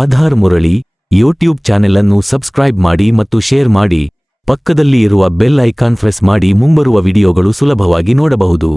Aadhaar Murali YouTube channel ಅನ್ನು subscribe ಮಾಡಿ ಮತ್ತು ಶೇರ್ ಮಾಡಿ. ಪಕ್ಕದಲ್ಲಿ ಇರುವ ಬೆಲ್ ಐಕಾನ್ ಪ್ರೆಸ್ ಮಾಡಿ ಮುಂಬರುವ ವಿಡಿಯೋಗಳು ಸುಲಭವಾಗಿ ನೋಡಬಹುದು.